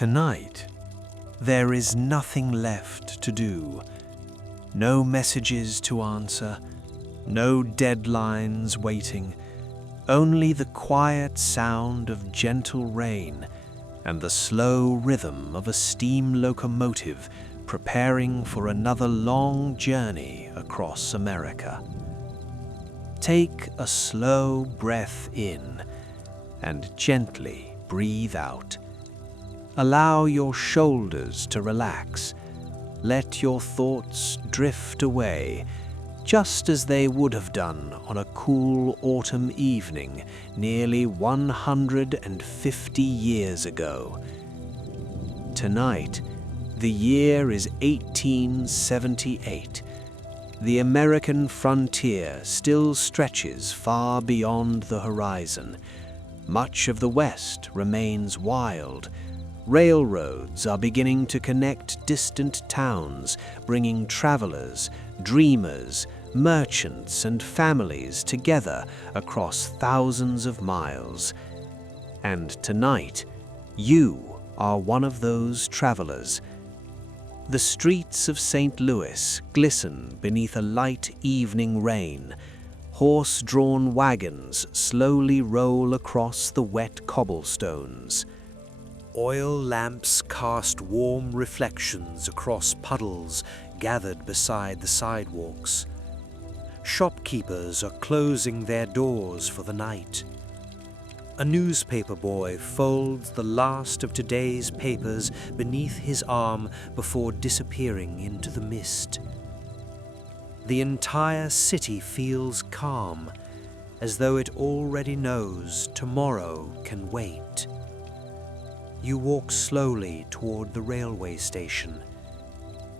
Tonight, there is nothing left to do. No messages to answer, no deadlines waiting, only the quiet sound of gentle rain and the slow rhythm of a steam locomotive preparing for another long journey across America. Take a slow breath in and gently breathe out. Allow your shoulders to relax. Let your thoughts drift away, just as they would have done on a cool autumn evening nearly 150 years ago. Tonight, the year is 1878. The American frontier still stretches far beyond the horizon. Much of the West remains wild. Railroads are beginning to connect distant towns, bringing travelers, dreamers, merchants, and families together across thousands of miles. And tonight, you are one of those travelers. The streets of St. Louis glisten beneath a light evening rain. Horse-drawn wagons slowly roll across the wet cobblestones. Oil lamps cast warm reflections across puddles gathered beside the sidewalks. Shopkeepers are closing their doors for the night. A newspaper boy folds the last of today's papers beneath his arm before disappearing into the mist. The entire city feels calm, as though it already knows tomorrow can wait. You walk slowly toward the railway station.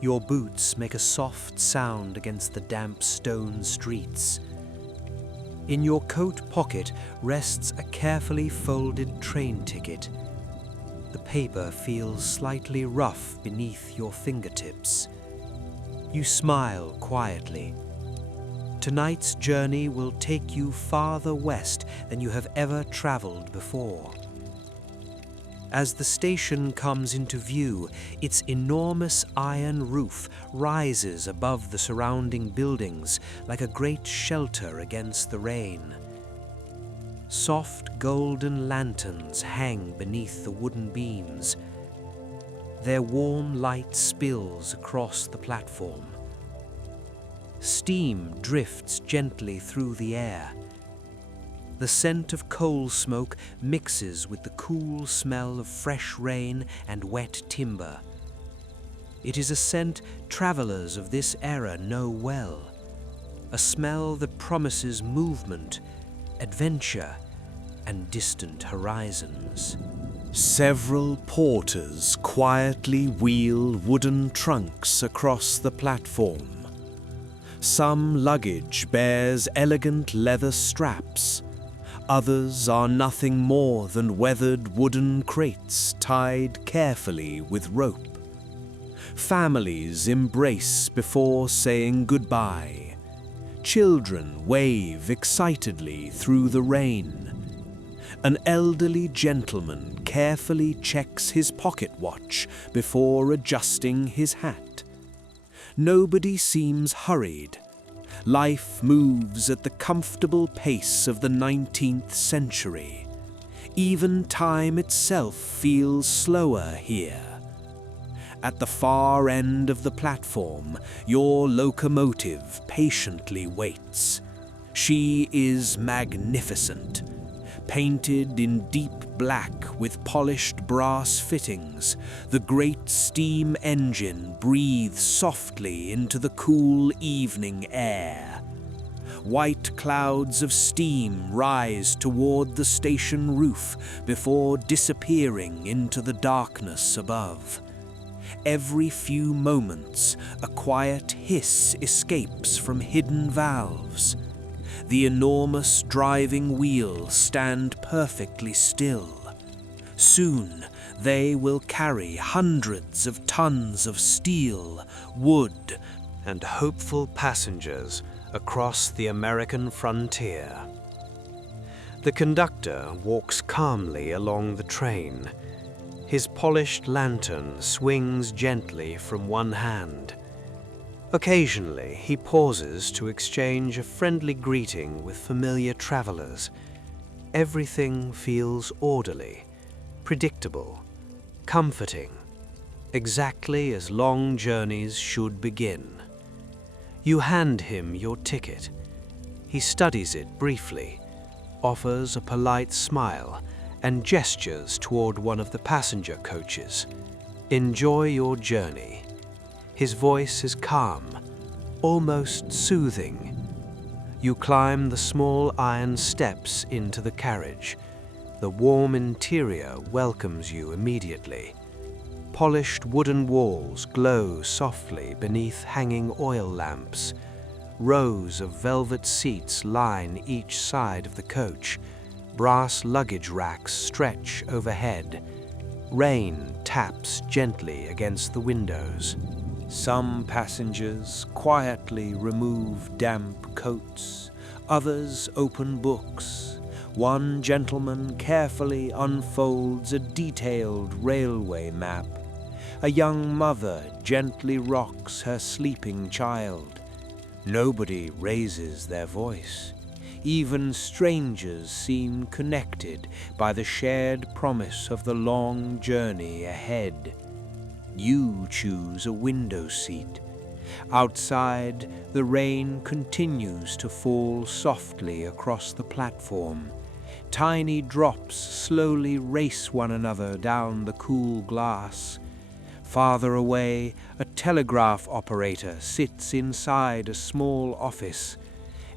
Your boots make a soft sound against the damp stone streets. In your coat pocket rests a carefully folded train ticket. The paper feels slightly rough beneath your fingertips. You smile quietly. Tonight's journey will take you farther west than you have ever traveled before. As the station comes into view, its enormous iron roof rises above the surrounding buildings like a great shelter against the rain. Soft golden lanterns hang beneath the wooden beams. Their warm light spills across the platform. Steam drifts gently through the air. The scent of coal smoke mixes with the cool smell of fresh rain and wet timber. It is a scent travelers of this era know well, a smell that promises movement, adventure, and distant horizons. Several porters quietly wheel wooden trunks across the platform. Some luggage bears elegant leather straps. Others are nothing more than weathered wooden crates tied carefully with rope. Families embrace before saying goodbye. Children wave excitedly through the rain. An elderly gentleman carefully checks his pocket watch before adjusting his hat. Nobody seems hurried. Life moves at the comfortable pace of the 19th century. Even time itself feels slower here. At the far end of the platform, your locomotive patiently waits. She is magnificent. Painted in deep black with polished brass fittings, the great steam engine breathes softly into the cool evening air. White clouds of steam rise toward the station roof before disappearing into the darkness above. Every few moments, a quiet hiss escapes from hidden valves. The enormous driving wheels stand perfectly still. Soon, they will carry hundreds of tons of steel, wood, and hopeful passengers across the American frontier. The conductor walks calmly along the train. His polished lantern swings gently from one hand. Occasionally, he pauses to exchange a friendly greeting with familiar travelers. Everything feels orderly, predictable, comforting, exactly as long journeys should begin. You hand him your ticket. He studies it briefly, offers a polite smile, and gestures toward one of the passenger coaches. Enjoy your journey. His voice is calm, almost soothing. You climb the small iron steps into the carriage. The warm interior welcomes you immediately. Polished wooden walls glow softly beneath hanging oil lamps. Rows of velvet seats line each side of the coach. Brass luggage racks stretch overhead. Rain taps gently against the windows. Some passengers quietly remove damp coats. Others open books. One gentleman carefully unfolds a detailed railway map. A young mother gently rocks her sleeping child. Nobody raises their voice. Even strangers seem connected by the shared promise of the long journey ahead. You choose a window seat. Outside, the rain continues to fall softly across the platform. Tiny drops slowly race one another down the cool glass. Farther away, a telegraph operator sits inside a small office.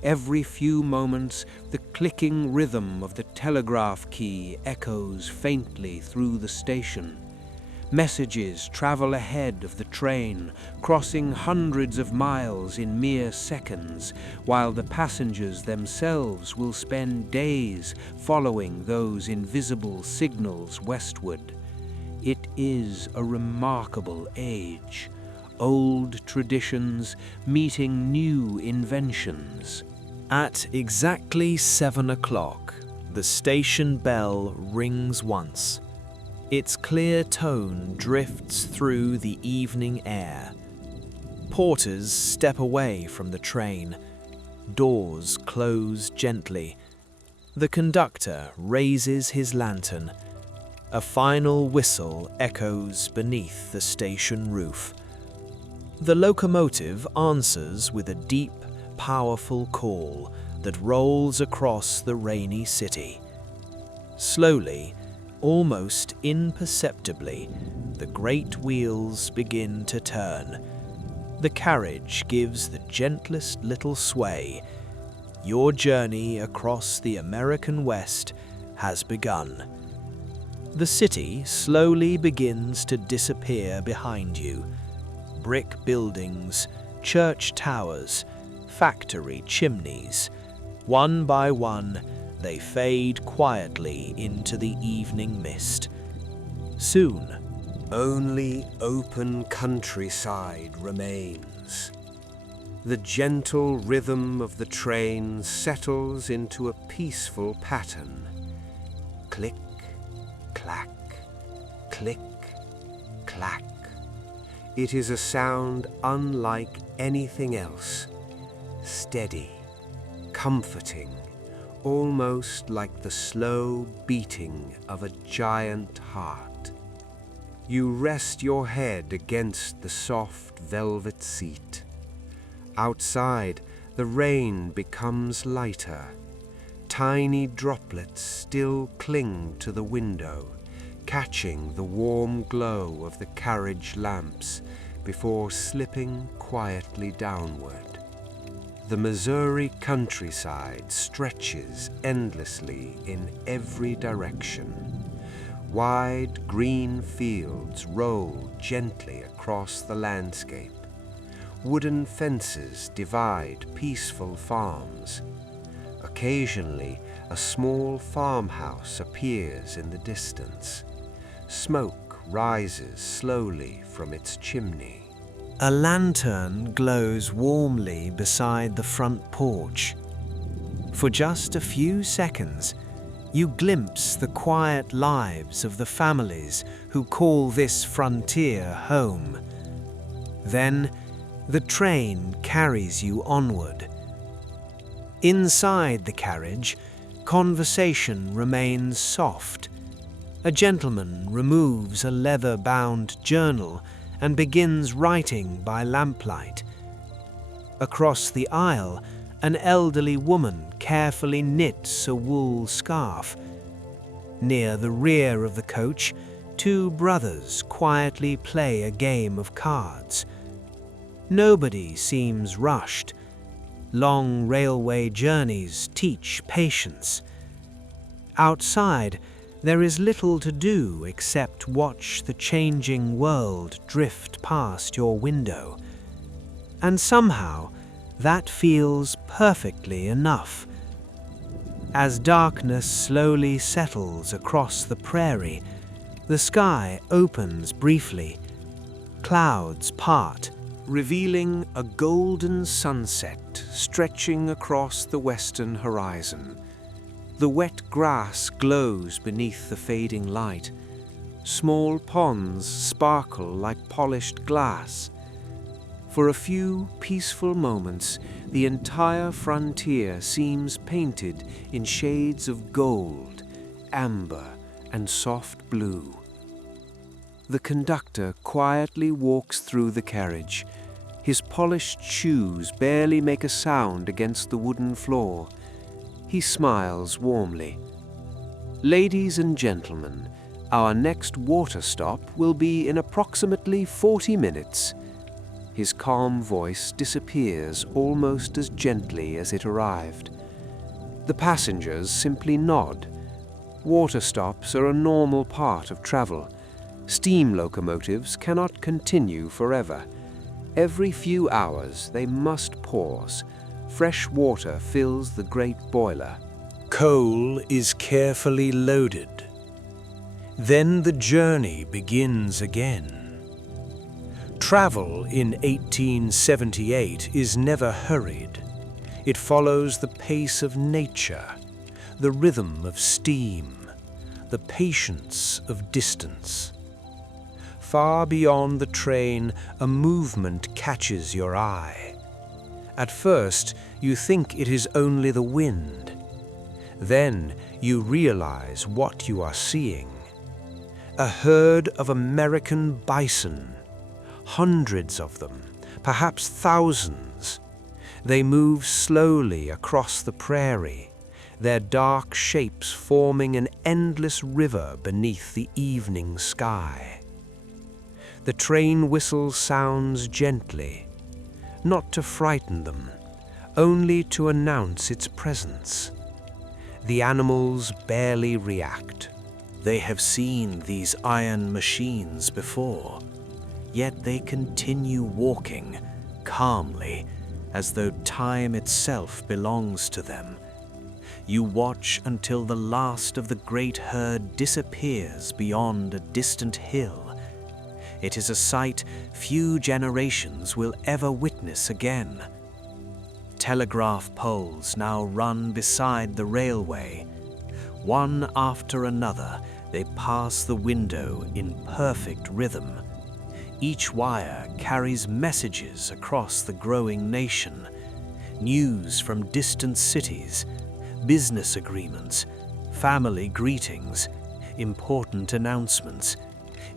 Every few moments, the clicking rhythm of the telegraph key echoes faintly through the station. Messages travel ahead of the train, crossing hundreds of miles in mere seconds, while the passengers themselves will spend days following those invisible signals westward. It is a remarkable age, old traditions meeting new inventions. At exactly 7 o'clock, the station bell rings once. Its clear tone drifts through the evening air. Porters step away from the train. Doors close gently. The conductor raises his lantern. A final whistle echoes beneath the station roof. The locomotive answers with a deep, powerful call that rolls across the rainy city. Slowly, almost imperceptibly, the great wheels begin to turn. The carriage gives the gentlest little sway. Your journey across the American West has begun. The city slowly begins to disappear behind you. Brick buildings, church towers, factory chimneys. One by one, they fade quietly into the evening mist. Soon, only open countryside remains. The gentle rhythm of the train settles into a peaceful pattern. Click, clack, click, clack. It is a sound unlike anything else. Steady, comforting, almost like the slow beating of a giant heart. You rest your head against the soft velvet seat. Outside, the rain becomes lighter. Tiny droplets still cling to the window, catching the warm glow of the carriage lamps before slipping quietly downward. The Missouri countryside stretches endlessly in every direction. Wide green fields roll gently across the landscape. Wooden fences divide peaceful farms. Occasionally, a small farmhouse appears in the distance. Smoke rises slowly from its chimney. A lantern glows warmly beside the front porch. For just a few seconds, you glimpse the quiet lives of the families who call this frontier home. Then, the train carries you onward. Inside the carriage, conversation remains soft. A gentleman removes a leather-bound journal and begins writing by lamplight. Across the aisle, an elderly woman carefully knits a wool scarf. Near the rear of the coach, two brothers quietly play a game of cards. Nobody seems rushed. Long railway journeys teach patience. Outside, there is little to do except watch the changing world drift past your window. And somehow, that feels perfectly enough. As darkness slowly settles across the prairie, the sky opens briefly. Clouds part, revealing a golden sunset stretching across the western horizon. The wet grass glows beneath the fading light. Small ponds sparkle like polished glass. For a few peaceful moments, the entire frontier seems painted in shades of gold, amber, and soft blue. The conductor quietly walks through the carriage. His polished shoes barely make a sound against the wooden floor. He smiles warmly. Ladies and gentlemen, our next water stop will be in approximately 40 minutes. His calm voice disappears almost as gently as it arrived. The passengers simply nod. Water stops are a normal part of travel. Steam locomotives cannot continue forever. Every few hours they must pause. Fresh water fills the great boiler. Coal is carefully loaded. Then the journey begins again. Travel in 1878 is never hurried. It follows the pace of nature, the rhythm of steam, the patience of distance. Far beyond the train, a movement catches your eye. At first, you think it is only the wind. Then you realize what you are seeing. A herd of American bison. Hundreds of them, perhaps thousands. They move slowly across the prairie, their dark shapes forming an endless river beneath the evening sky. The train whistle sounds gently, not to frighten them, only to announce its presence. The animals barely react. They have seen these iron machines before. Yet they continue walking, calmly, as though time itself belongs to them. You watch until the last of the great herd disappears beyond a distant hill. It is a sight few generations will ever witness again. Telegraph poles now run beside the railway. One after another, they pass the window in perfect rhythm. Each wire carries messages across the growing nation, news from distant cities, business agreements, family greetings, important announcements,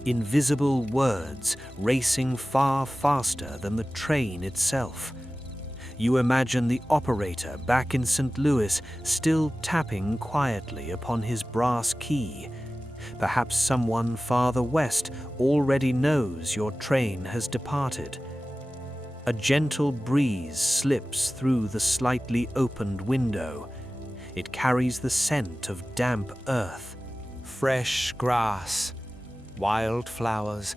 invisible words racing far faster than the train itself. You imagine the operator back in St. Louis still tapping quietly upon his brass key. Perhaps someone farther west already knows your train has departed. A gentle breeze slips through the slightly opened window. It carries the scent of damp earth, fresh grass, wild flowers,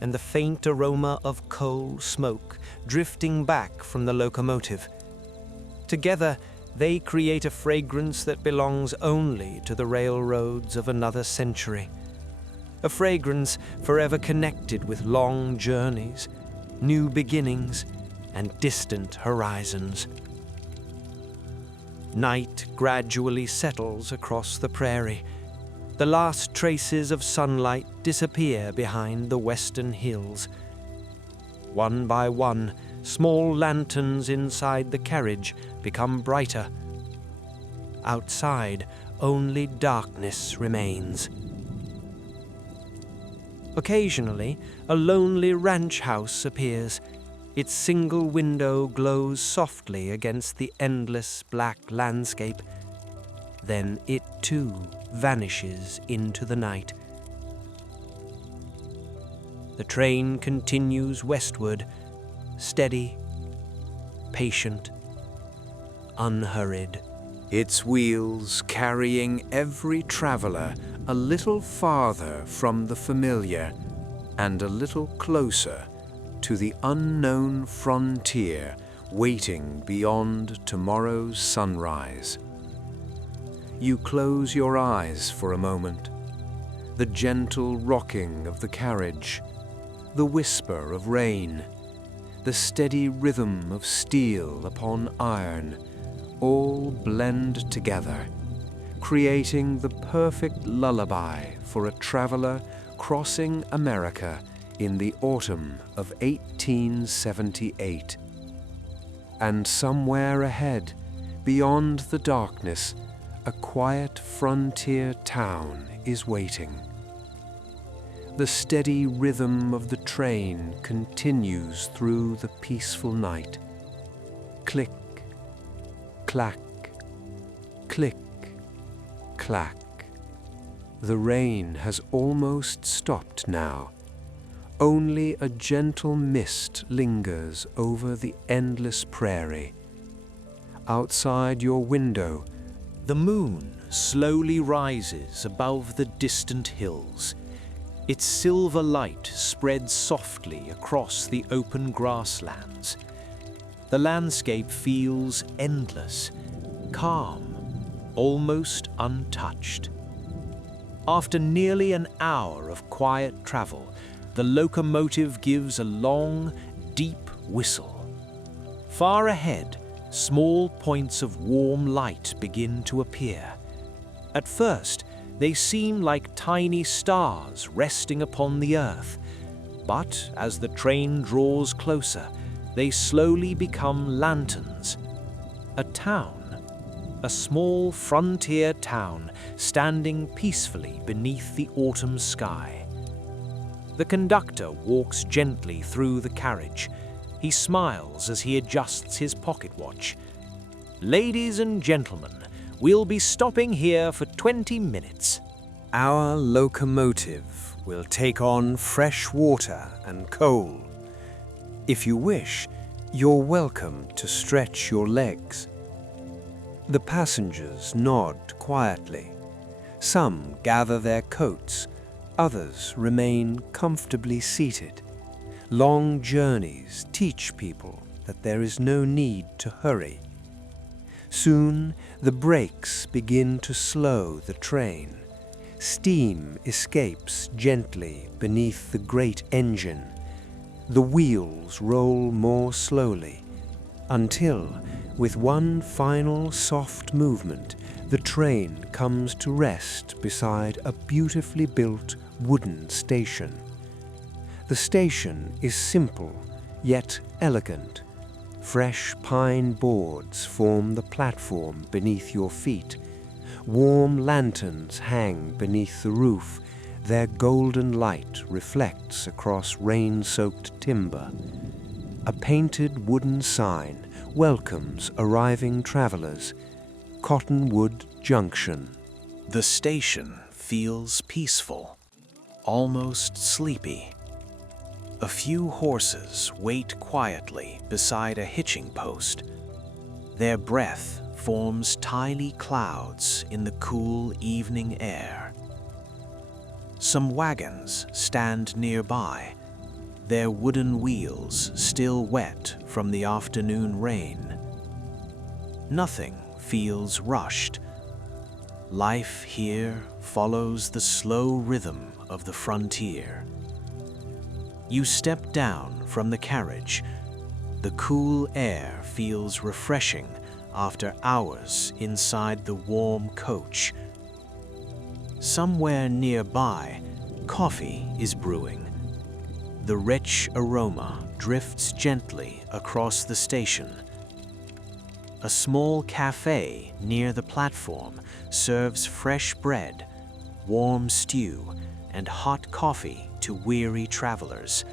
and the faint aroma of coal smoke drifting back from the locomotive. Together, they create a fragrance that belongs only to the railroads of another century. A fragrance forever connected with long journeys, new beginnings, and distant horizons. Night gradually settles across the prairie. The last traces of sunlight disappear behind the western hills. One by one, small lanterns inside the carriage become brighter. Outside, only darkness remains. Occasionally, a lonely ranch house appears. Its single window glows softly against the endless black landscape. Then it too vanishes into the night. The train continues westward, steady, patient, unhurried. Its wheels carrying every traveler a little farther from the familiar and a little closer to the unknown frontier waiting beyond tomorrow's sunrise. You close your eyes for a moment. The gentle rocking of the carriage, the whisper of rain, the steady rhythm of steel upon iron, all blend together, creating the perfect lullaby for a traveler crossing America in the autumn of 1878. And somewhere ahead, beyond the darkness, a quiet frontier town is waiting. The steady rhythm of the train continues through the peaceful night. Click, clack, click, clack. The rain has almost stopped now. Only a gentle mist lingers over the endless prairie. Outside your window, the moon slowly rises above the distant hills. Its silver light spreads softly across the open grasslands. The landscape feels endless, calm, almost untouched. After nearly an hour of quiet travel, the locomotive gives a long, deep whistle. Far ahead, small points of warm light begin to appear. At first, they seem like tiny stars resting upon the earth, but as the train draws closer, they slowly become lanterns. A town, a small frontier town standing peacefully beneath the autumn sky. The conductor walks gently through the carriage. He smiles as he adjusts his pocket watch. "Ladies and gentlemen, we'll be stopping here for 20 minutes. Our locomotive will take on fresh water and coal. If you wish, you're welcome to stretch your legs." The passengers nod quietly. Some gather their coats, others remain comfortably seated. Long journeys teach people that there is no need to hurry. Soon, the brakes begin to slow the train. Steam escapes gently beneath the great engine. The wheels roll more slowly, until, with one final soft movement, the train comes to rest beside a beautifully built wooden station. The station is simple, yet elegant. Fresh pine boards form the platform beneath your feet. Warm lanterns hang beneath the roof. Their golden light reflects across rain-soaked timber. A painted wooden sign welcomes arriving travelers. Cottonwood Junction. The station feels peaceful, almost sleepy. A few horses wait quietly beside a hitching post. Their breath forms tiny clouds in the cool evening air. Some wagons stand nearby, their wooden wheels still wet from the afternoon rain. Nothing feels rushed. Life here follows the slow rhythm of the frontier. You step down from the carriage. The cool air feels refreshing after hours inside the warm coach. Somewhere nearby, coffee is brewing. The rich aroma drifts gently across the station. A small cafe near the platform serves fresh bread, warm stew, and hot coffee to weary travelers.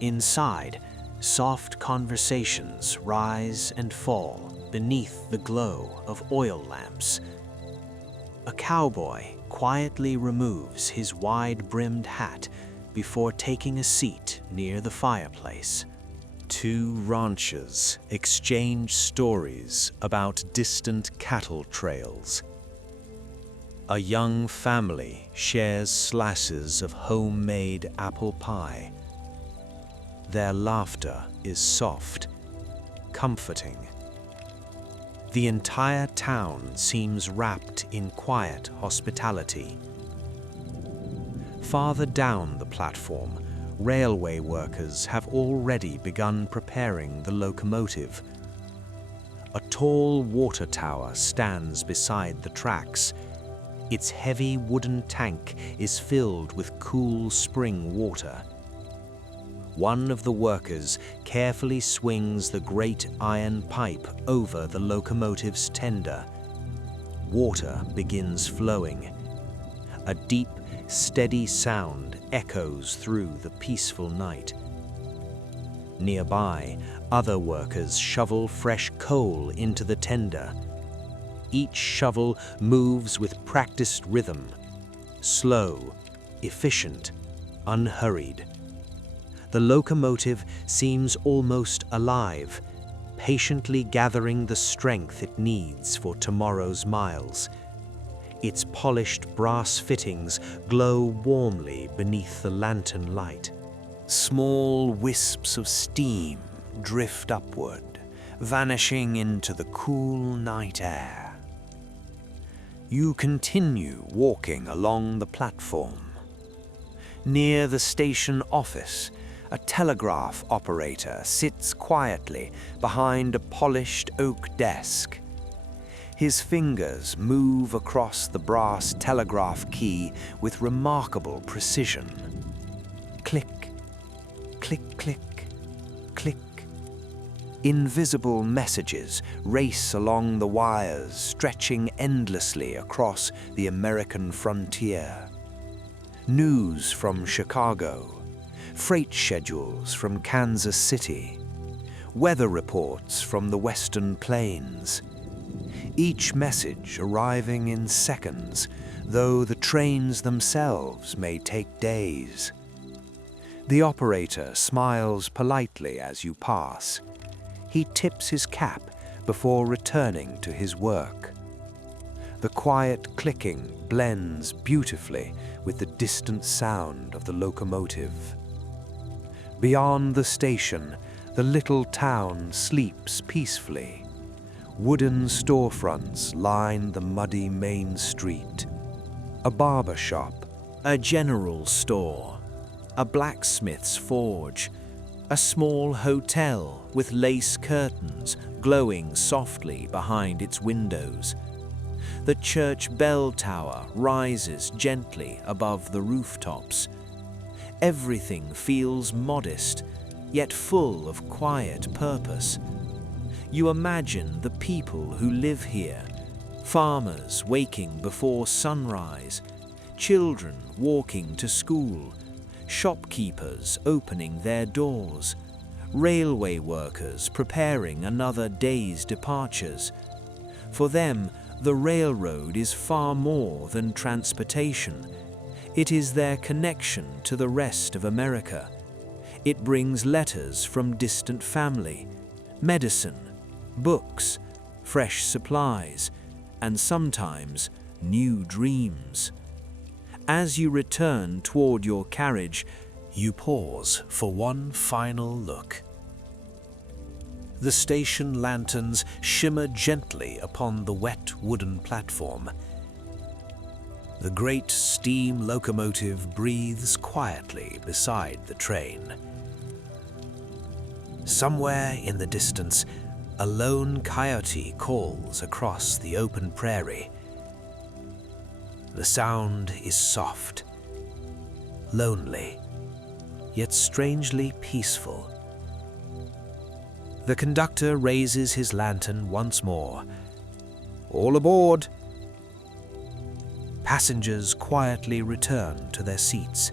Inside, soft conversations rise and fall beneath the glow of oil lamps. A cowboy quietly removes his wide-brimmed hat before taking a seat near the fireplace. Two ranchers exchange stories about distant cattle trails. A young family shares slices of homemade apple pie. Their laughter is soft, comforting. The entire town seems wrapped in quiet hospitality. Farther down the platform, railway workers have already begun preparing the locomotive. A tall water tower stands beside the tracks. Its heavy wooden tank is filled with cool spring water. One of the workers carefully swings the great iron pipe over the locomotive's tender. Water begins flowing. A deep, steady sound echoes through the peaceful night. Nearby, other workers shovel fresh coal into the tender. Each shovel moves with practiced rhythm, slow, efficient, unhurried. The locomotive seems almost alive, patiently gathering the strength it needs for tomorrow's miles. Its polished brass fittings glow warmly beneath the lantern light. Small wisps of steam drift upward, vanishing into the cool night air. You continue walking along the platform. Near the station office, a telegraph operator sits quietly behind a polished oak desk. His fingers move across the brass telegraph key with remarkable precision. Click, click, click, click. Invisible messages race along the wires, stretching endlessly across the American frontier. News from Chicago, freight schedules from Kansas City, weather reports from the Western Plains. Each message arriving in seconds, though the trains themselves may take days. The operator smiles politely as you pass. He tips his cap before returning to his work. The quiet clicking blends beautifully with the distant sound of the locomotive. Beyond the station, the little town sleeps peacefully. Wooden storefronts line the muddy main street. A barber shop, a general store, a blacksmith's forge, a small hotel with lace curtains glowing softly behind its windows. The church bell tower rises gently above the rooftops. Everything feels modest, yet full of quiet purpose. You imagine the people who live here, farmers waking before sunrise, children walking to school, shopkeepers opening their doors, railway workers preparing another day's departures. For them, the railroad is far more than transportation. It is their connection to the rest of America. It brings letters from distant family, medicine, books, fresh supplies, and sometimes new dreams. As you return toward your carriage, you pause for one final look. The station lanterns shimmer gently upon the wet wooden platform. The great steam locomotive breathes quietly beside the train. Somewhere in the distance, a lone coyote calls across the open prairie. The sound is soft, lonely, yet strangely peaceful. The conductor raises his lantern once more. All aboard! Passengers quietly return to their seats.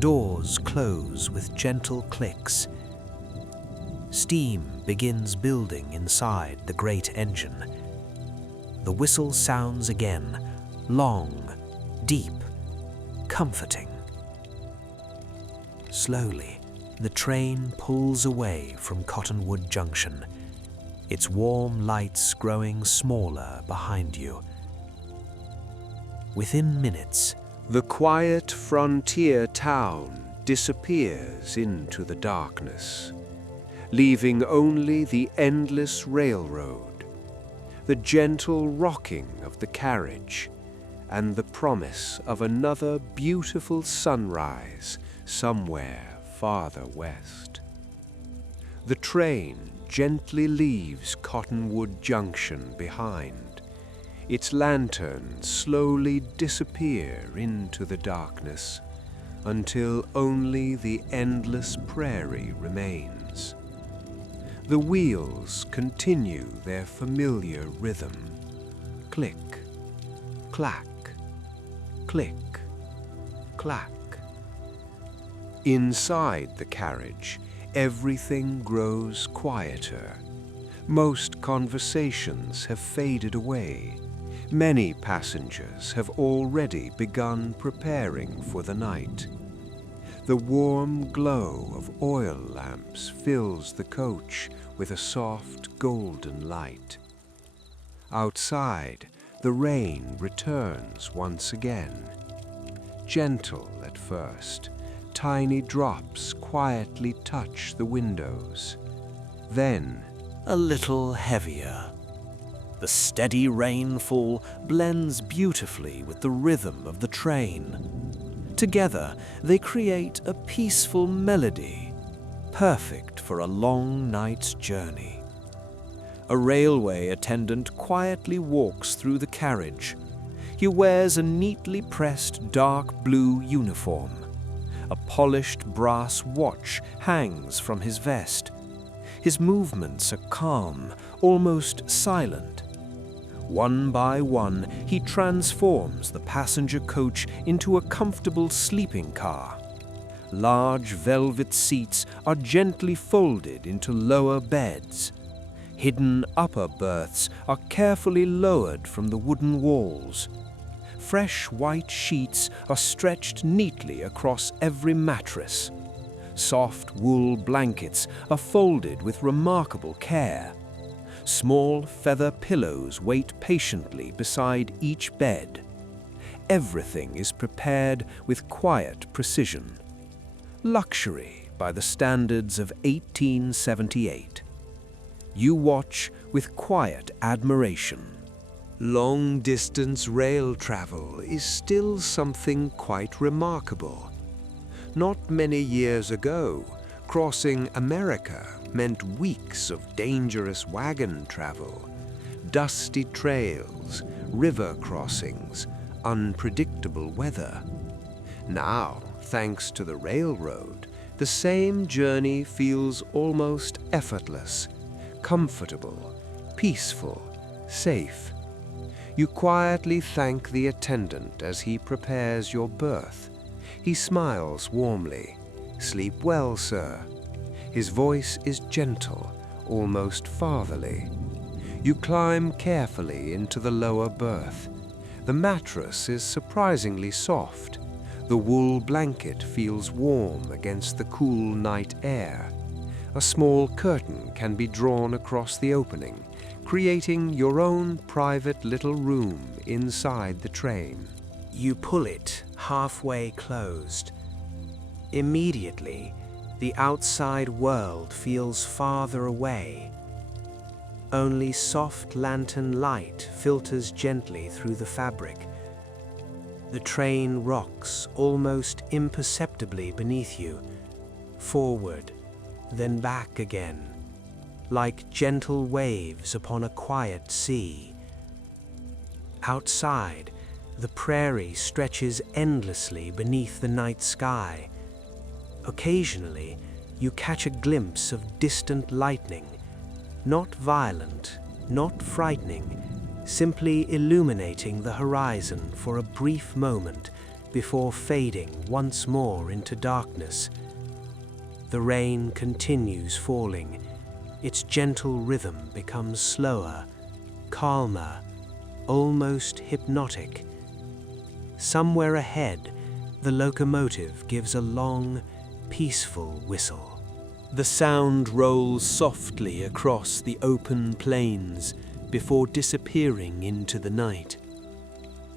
Doors close with gentle clicks. Steam begins building inside the great engine. The whistle sounds again, long, deep, comforting. Slowly, the train pulls away from Cottonwood Junction, its warm lights growing smaller behind you. Within minutes, The quiet frontier town disappears into the darkness, leaving only the endless railroad, the gentle rocking of the carriage, and the promise of another beautiful sunrise somewhere farther west. The train gently leaves Cottonwood Junction behind. Its lanterns slowly disappear into the darkness until only the endless prairie remains. The wheels continue their familiar rhythm. Click, clack, click, clack. Inside the carriage, everything grows quieter. Most conversations have faded away. Many passengers have already begun preparing for the night. The warm glow of oil lamps fills the coach with a soft golden light. Outside, the rain returns once again. Gentle at first, tiny drops quietly touch the windows. Then, a little heavier. The steady rainfall blends beautifully with the rhythm of the train. Together, they create a peaceful melody, perfect for a long night's journey. A railway attendant quietly walks through the carriage. He wears a neatly pressed dark blue uniform. A polished brass watch hangs from his vest. His movements are calm, almost silent. One by one, he transforms the passenger coach into a comfortable sleeping car. Large velvet seats are gently folded into lower beds. Hidden upper berths are carefully lowered from the wooden walls. Fresh white sheets are stretched neatly across every mattress. Soft wool blankets are folded with remarkable care. Small feather pillows wait patiently beside each bed. Everything is prepared with quiet precision. Luxury by the standards of 1878. You watch with quiet admiration. Long-distance rail travel is still something quite remarkable. Not many years ago, crossing America meant weeks of dangerous wagon travel, dusty trails, river crossings, unpredictable weather. Now, thanks to the railroad, the same journey feels almost effortless, comfortable, peaceful, safe. You quietly thank the attendant as he prepares your berth. He smiles warmly. "Sleep well, sir." His voice is gentle, almost fatherly. You climb carefully into the lower berth. The mattress is surprisingly soft. The wool blanket feels warm against the cool night air. A small curtain can be drawn across the opening, creating your own private little room inside the train. You pull it halfway closed. Immediately, the outside world feels farther away. Only soft lantern light filters gently through the fabric. The train rocks almost imperceptibly beneath you, forward, then back again, like gentle waves upon a quiet sea. Outside, The prairie stretches endlessly beneath the night sky. Occasionally, you catch a glimpse of distant lightning, not violent, not frightening, simply illuminating the horizon for a brief moment before fading once more into darkness. The rain continues falling. Its gentle rhythm becomes slower, calmer, almost hypnotic. Somewhere ahead, the locomotive gives a long, peaceful whistle. The sound rolls softly across the open plains before disappearing into the night.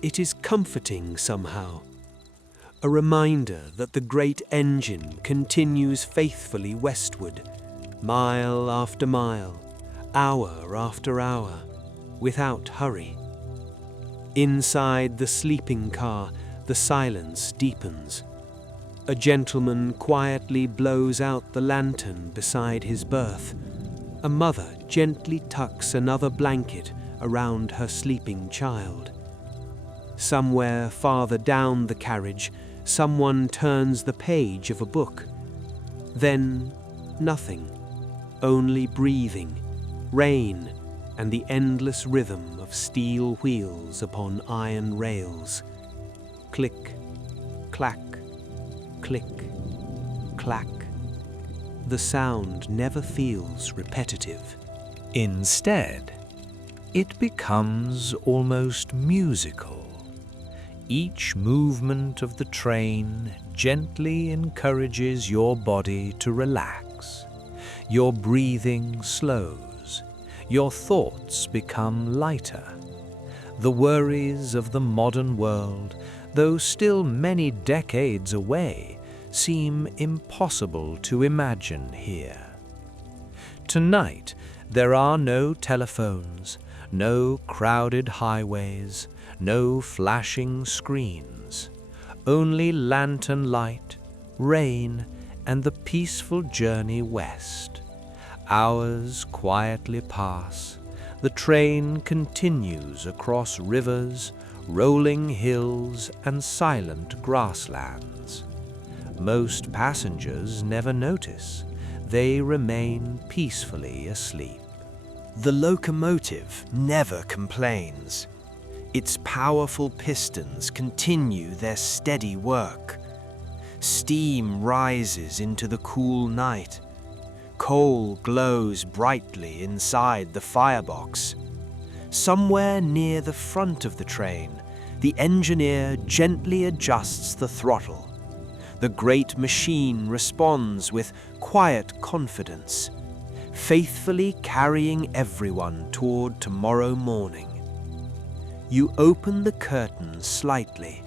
It is comforting somehow, a reminder that the great engine continues faithfully westward, mile after mile, hour after hour, without hurry. Inside the sleeping car, the silence deepens. A gentleman quietly blows out the lantern beside his berth. A mother gently tucks another blanket around her sleeping child. Somewhere farther down the carriage, someone turns the page of a book. Then, nothing, only breathing, rain, and the endless rhythm of steel wheels upon iron rails. Click, clack, click, clack. The sound never feels repetitive. Instead, it becomes almost musical. Each movement of the train gently encourages your body to relax. Your breathing slows. Your thoughts become lighter. The worries of the modern world, though still many decades away, seem impossible to imagine here. Tonight, there are no telephones, no crowded highways, no flashing screens, only lantern light, rain, and the peaceful journey west. Hours quietly pass. The train continues across rivers, rolling hills, and silent grasslands. Most passengers never notice. They remain peacefully asleep. The locomotive never complains. Its powerful pistons continue their steady work. Steam rises into the cool night. Coal glows brightly inside the firebox. Somewhere near the front of the train, the engineer gently adjusts the throttle. The great machine responds with quiet confidence, faithfully carrying everyone toward tomorrow morning. You open the curtains slightly.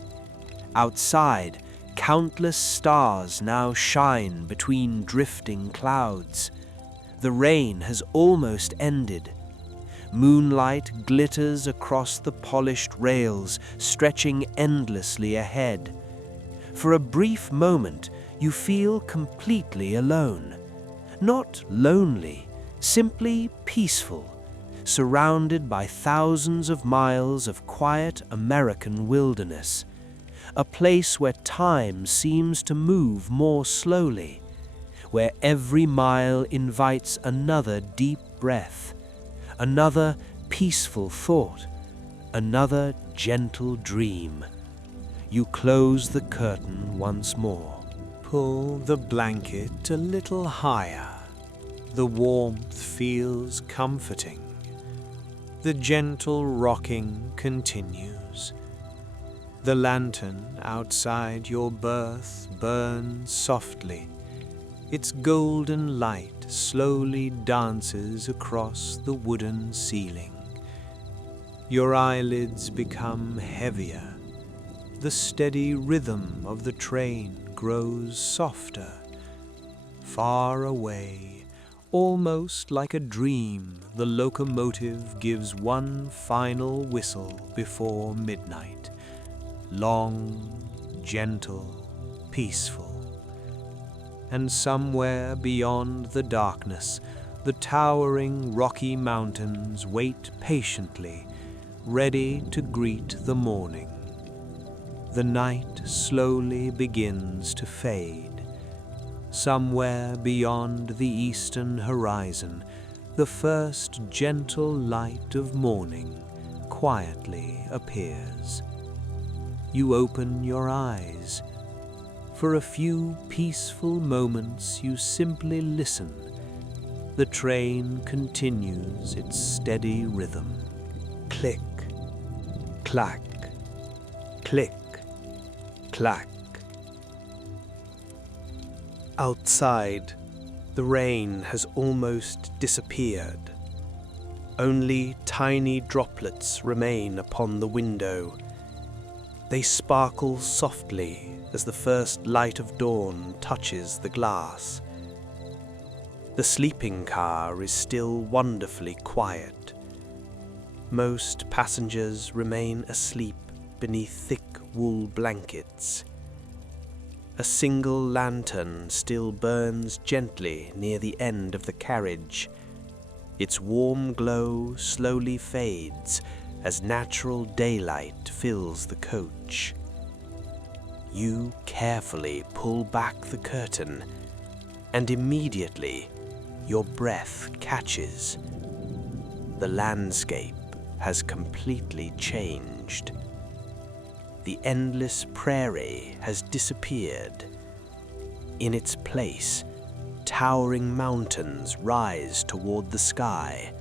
Outside, countless stars now shine between drifting clouds. The rain has almost ended. Moonlight glitters across the polished rails, stretching endlessly ahead. For a brief moment, you feel completely alone. Not lonely, simply peaceful, surrounded by thousands of miles of quiet American wilderness. A place where time seems to move more slowly, where every mile invites another deep breath, another peaceful thought, another gentle dream. You close the curtain once more. Pull the blanket a little higher. The warmth feels comforting. The gentle rocking continues. The lantern outside your berth burns softly. Its golden light slowly dances across the wooden ceiling. Your eyelids become heavier. The steady rhythm of the train grows softer. Far away, almost like a dream, the locomotive gives one final whistle before midnight. Long, gentle, peaceful. And somewhere beyond the darkness, the towering Rocky Mountains wait patiently, ready to greet the morning. The night slowly begins to fade. Somewhere beyond the eastern horizon, the first gentle light of morning quietly appears. You open your eyes. For a few peaceful moments you simply listen. The train continues its steady rhythm. Click, clack, click, clack. Outside, the rain has almost disappeared. Only tiny droplets remain upon the window. They sparkle softly as the first light of dawn touches the glass. The sleeping car is still wonderfully quiet. Most passengers remain asleep beneath thick wool blankets. A single lantern still burns gently near the end of the carriage. Its warm glow slowly fades as natural daylight fills the coach. You carefully pull back the curtain, and immediately your breath catches. The landscape has completely changed. The endless prairie has disappeared. In its place, towering mountains rise toward the sky.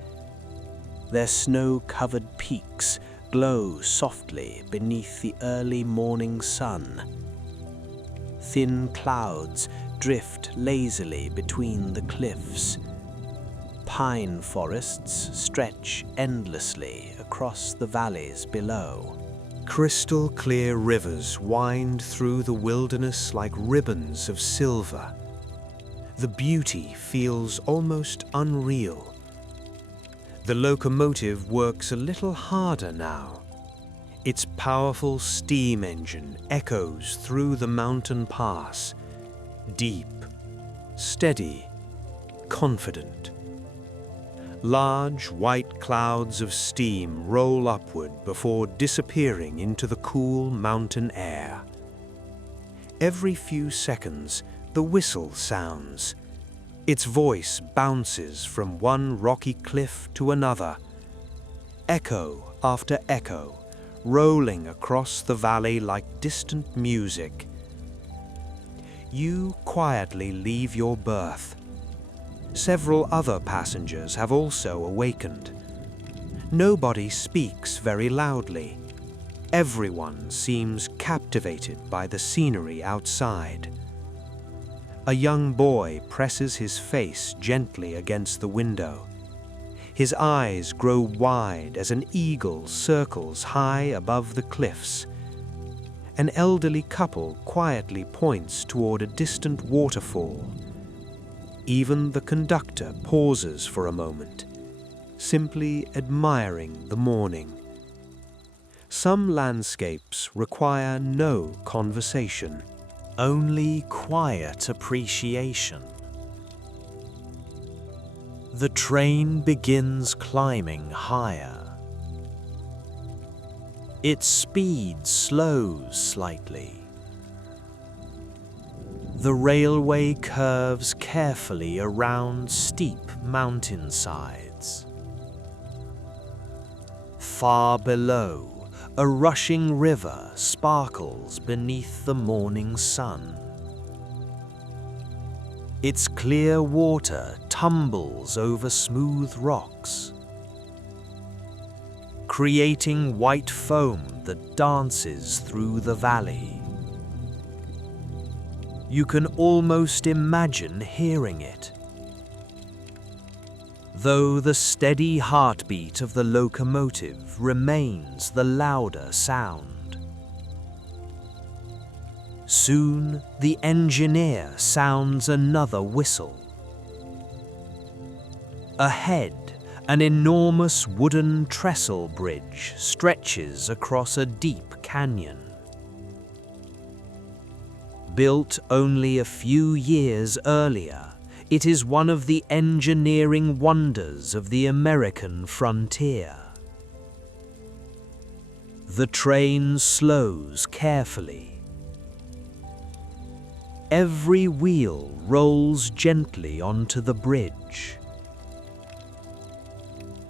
Their snow-covered peaks glow softly beneath the early morning sun. Thin clouds drift lazily between the cliffs. Pine forests stretch endlessly across the valleys below. Crystal clear rivers wind through the wilderness like ribbons of silver. The beauty feels almost unreal. The locomotive works a little harder now. Its powerful steam engine echoes through the mountain pass, deep, steady, confident. Large white clouds of steam roll upward before disappearing into the cool mountain air. Every few seconds, the whistle sounds. Its voice bounces from one rocky cliff to another, echo after echo, rolling across the valley like distant music. You quietly leave your berth. Several other passengers have also awakened. Nobody speaks very loudly. Everyone seems captivated by the scenery outside. A young boy presses his face gently against the window. His eyes grow wide as an eagle circles high above the cliffs. An elderly couple quietly points toward a distant waterfall. Even the conductor pauses for a moment, simply admiring the morning. Some landscapes require no conversation, only quiet appreciation. The train begins climbing higher. Its speed slows slightly. The railway curves carefully around steep mountainsides. Far below, a rushing river sparkles beneath the morning sun. Its clear water tumbles over smooth rocks, creating white foam that dances through the valley. You can almost imagine hearing it, though the steady heartbeat of the locomotive remains the louder sound. Soon, the engineer sounds another whistle. Ahead, an enormous wooden trestle bridge stretches across a deep canyon. Built only a few years earlier, it is one of the engineering wonders of the American frontier. The train slows carefully. Every wheel rolls gently onto the bridge.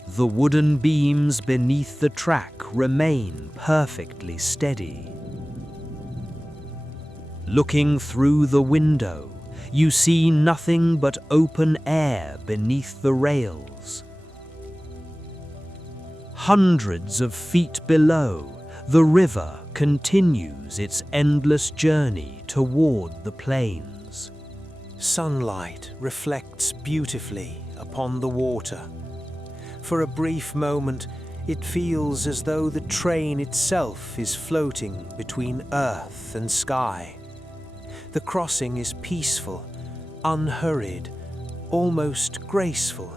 The wooden beams beneath the track remain perfectly steady. Looking through the window, you see nothing but open air beneath the rails. Hundreds of feet below, the river continues its endless journey toward the plains. Sunlight reflects beautifully upon the water. For a brief moment, it feels as though the train itself is floating between earth and sky. The crossing is peaceful, unhurried, almost graceful.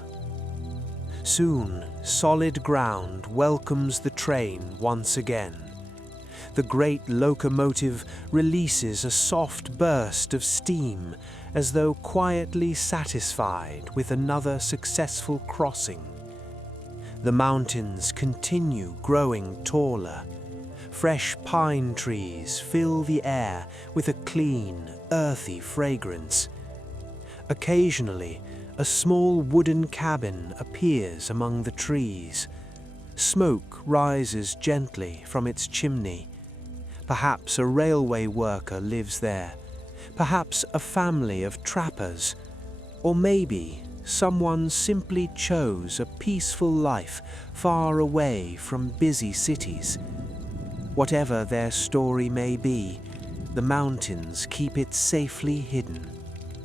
Soon, solid ground welcomes the train once again. The great locomotive releases a soft burst of steam, as though quietly satisfied with another successful crossing. The mountains continue growing taller. Fresh pine trees fill the air with a clean, earthy fragrance. Occasionally, a small wooden cabin appears among the trees. Smoke rises gently from its chimney. Perhaps a railway worker lives there. Perhaps a family of trappers. Or maybe someone simply chose a peaceful life far away from busy cities. Whatever their story may be, the mountains keep it safely hidden.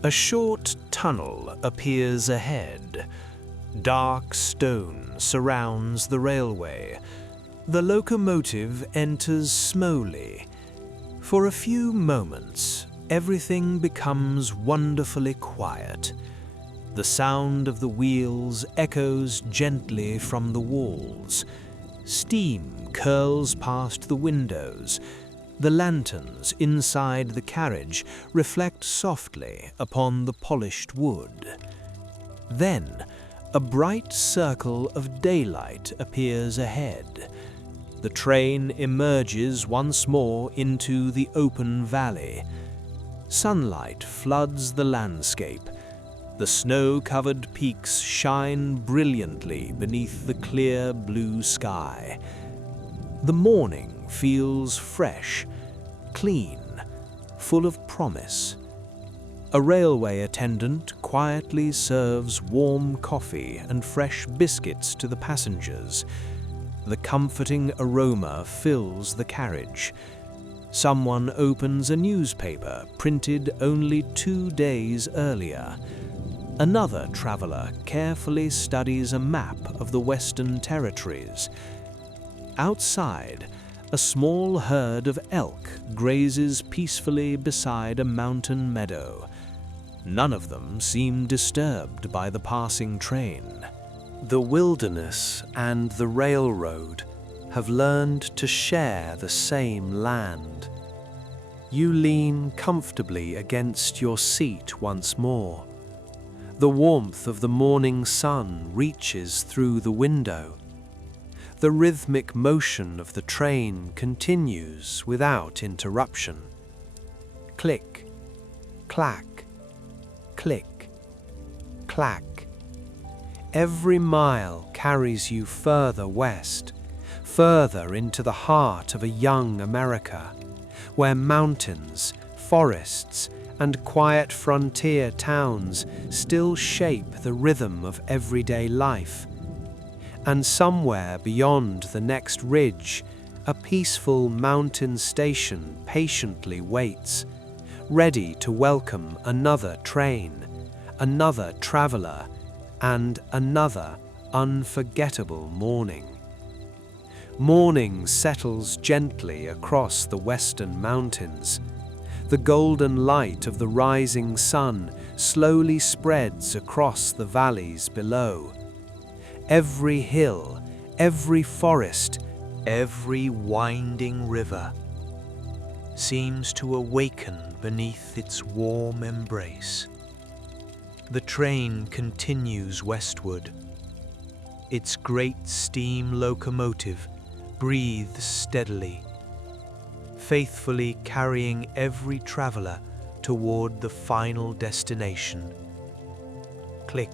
A short tunnel appears ahead. Dark stone surrounds the railway. The locomotive enters slowly. For a few moments, everything becomes wonderfully quiet. The sound of the wheels echoes gently from the walls. Steam curls past the windows. The lanterns inside the carriage reflect softly upon the polished wood. Then, a bright circle of daylight appears ahead. The train emerges once more into the open valley. Sunlight floods the landscape. The snow-covered peaks shine brilliantly beneath the clear blue sky. The morning feels fresh, clean, full of promise. A railway attendant quietly serves warm coffee and fresh biscuits to the passengers. The comforting aroma fills the carriage. Someone opens a newspaper printed only 2 days earlier. Another traveler carefully studies a map of the Western Territories. Outside, a small herd of elk grazes peacefully beside a mountain meadow. None of them seem disturbed by the passing train. The wilderness and the railroad have learned to share the same land. You lean comfortably against your seat once more. The warmth of the morning sun reaches through the window. The rhythmic motion of the train continues without interruption. Click, clack, click, clack. Every mile carries you further west, further into the heart of a young America, where mountains, forests, and quiet frontier towns still shape the rhythm of everyday life. And somewhere beyond the next ridge, a peaceful mountain station patiently waits, ready to welcome another train, another traveler, and another unforgettable morning. Morning settles gently across the western mountains. The golden light of the rising sun slowly spreads across the valleys below. Every hill, every forest, every winding river seems to awaken beneath its warm embrace. The train continues westward. Its great steam locomotive Breathe steadily, faithfully carrying every traveler toward the final destination. Click,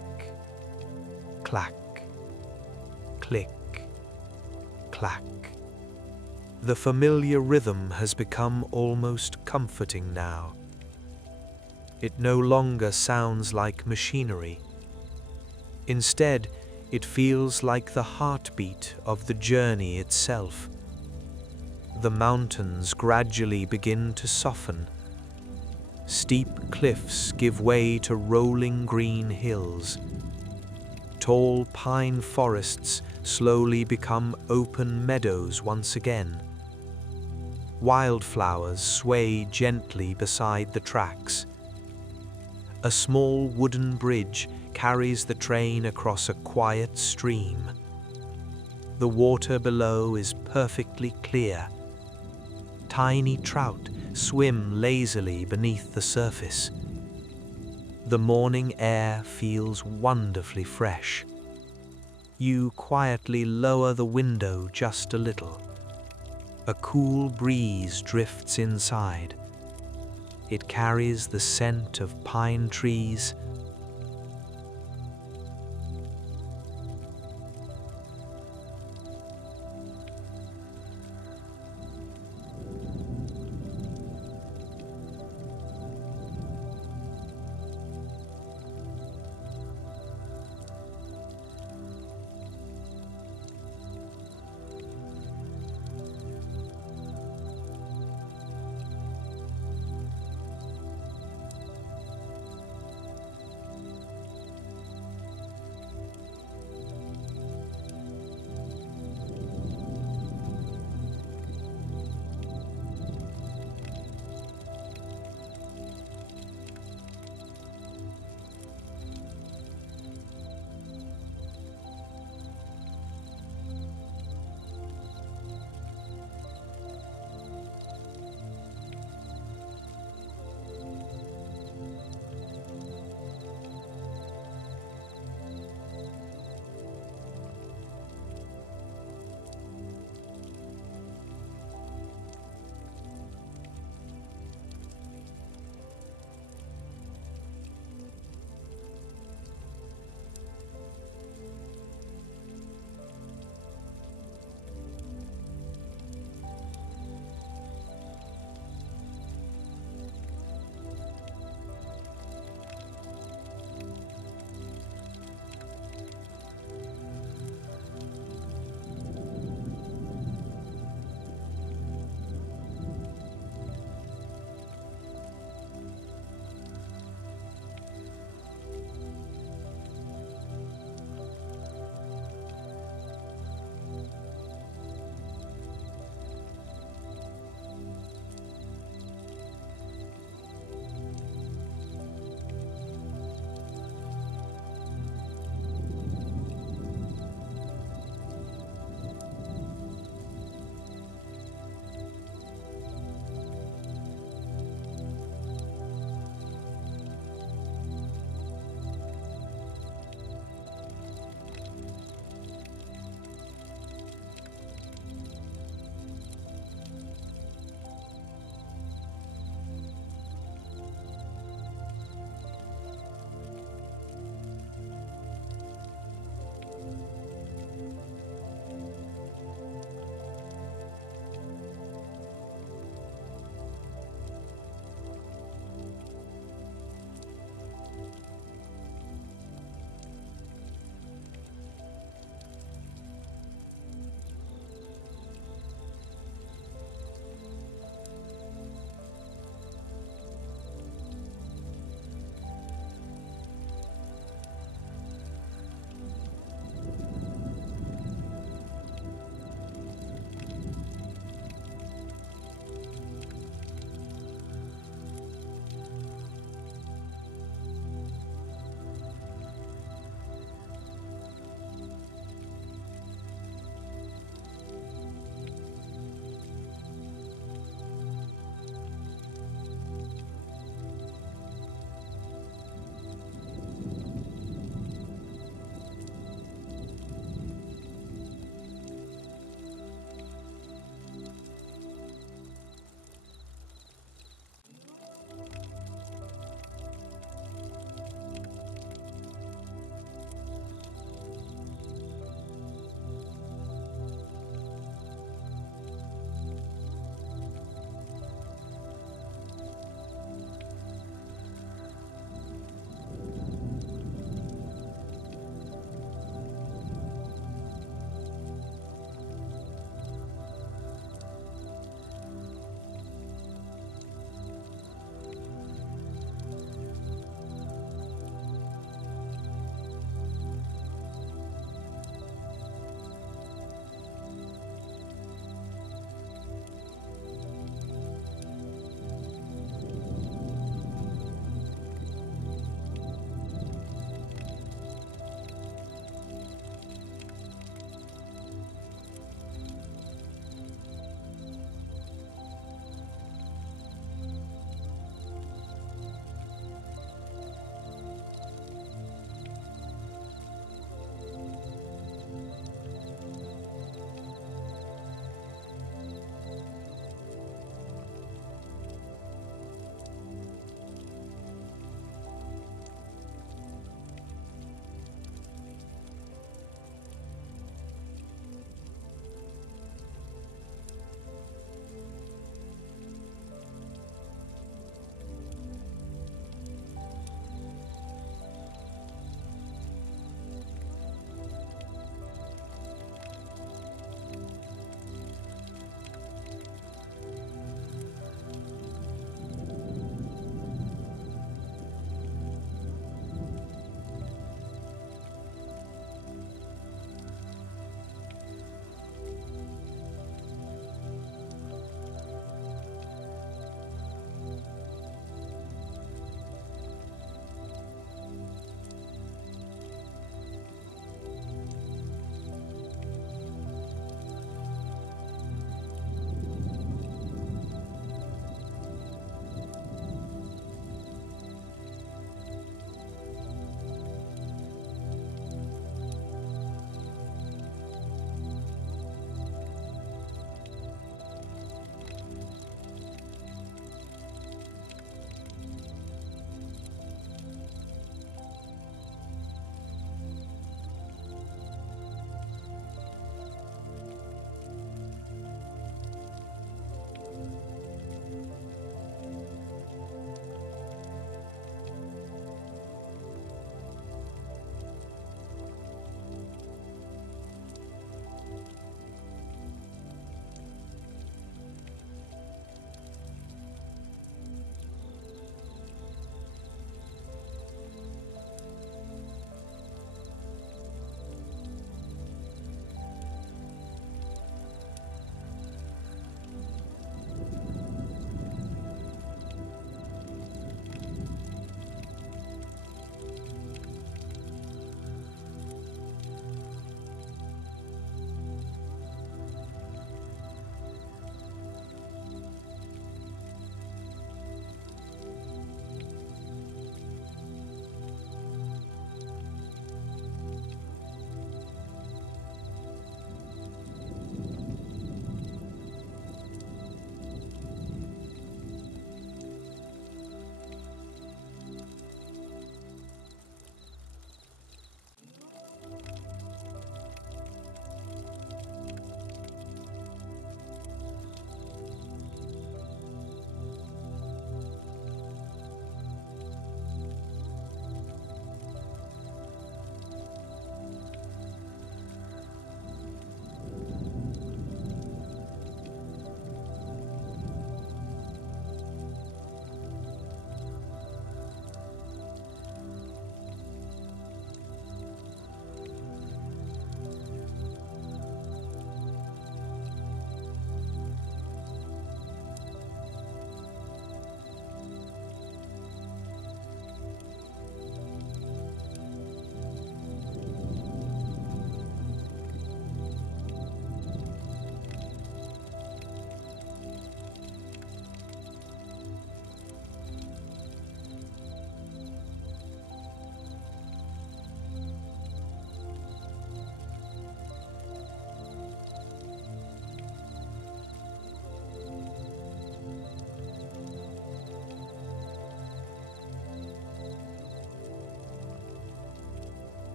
clack, click, clack. The familiar rhythm has become almost comforting now. It no longer sounds like machinery. Instead, it feels like the heartbeat of the journey itself. The mountains gradually begin to soften. Steep cliffs give way to rolling green hills. Tall pine forests slowly become open meadows once again. Wildflowers sway gently beside the tracks. A small wooden bridge carries the train across a quiet stream. The water below is perfectly clear. Tiny trout swim lazily beneath the surface. The morning air feels wonderfully fresh. You quietly lower the window just a little. A cool breeze drifts inside. It carries the scent of pine trees,